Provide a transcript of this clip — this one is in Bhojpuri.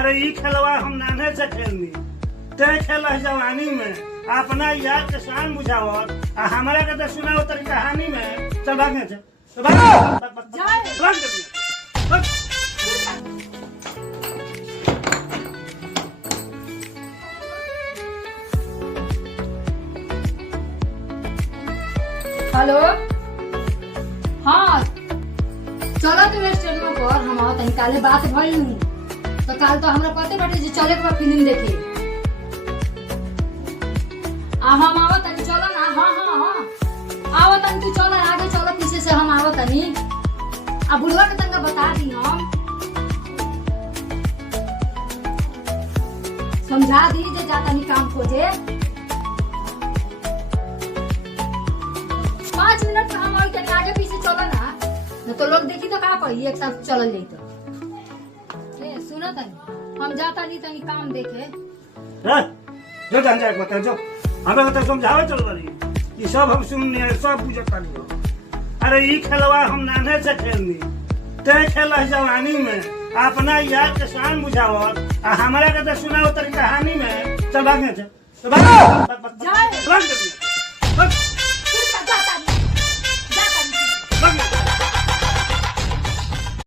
अरे ई खेलवा हम नाने से खेलनी, ते खेल जवानी में अपना यार के शान बुझावत आ हमरा के तो सुनाओ तेरी कहानी में। चल भागने से हेलो, हाँ चलो तुम स्टेडियम पर हम आओ तनी काले बात भइल नु तो काल तो हमरा पते बाटे जे चले के बा फिल्म देखे आ हम आओ तनी चलो ना। हाँ हाँ हाँ आओ तनी तू चलो आगे चलो पीछे से हम आओ तनी आ बुढ़वा के तंगा बता दी हम समझा दी जे जा तनी काम खोजे 5 मिनट में हम और तनी आगे पीछे चलो ना तो लोग देखी तो का कही एक साथ चलल जाई तो ए सुनो तनी हम जाता नहीं तनी काम देखे जो जान जाए बता जो हमरा के तो समझावे चल रही ये सब हम सुनने सब बुझत नहीं। अरे ई खेलवा हम नाने से खेलनी, ते खेल जवानी में अपना यार के शान बुझावत आ हमरा के तो सुनाओ तेरी कहानी में। चल भागने से जाए